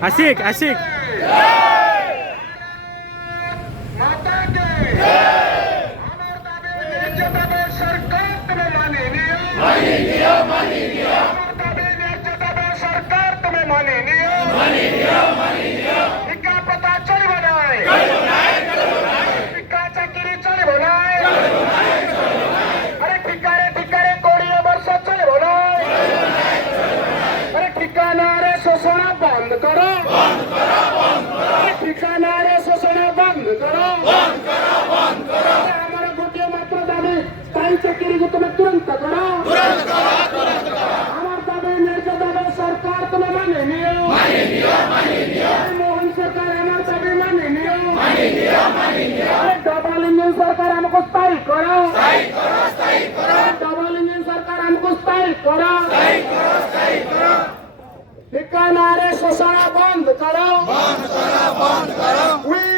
आशिक आशिक सरकार तुम्हें माननीय पता चल बनाए चाकरी चल बनाए अरे ठिकारे कोड़िए वर्ष चल बनाए अरे ठिकाना रे शोषण बंद करो ठिकाना रे शोषण बंद करो हमारा गोटे मात्र दाबी स्थायी चाकरी को तुम्हें तुरंत करो हमार दाबी न्याय दाबी सरकार तुम्हें माननीय मोहन सरकार हमार दाबी माननीय डबल इंजन सरकार हमको स्थायी करो डबल इंजन सरकार हमको स्थायी करो ठिकाना रे शोषण बंद करो We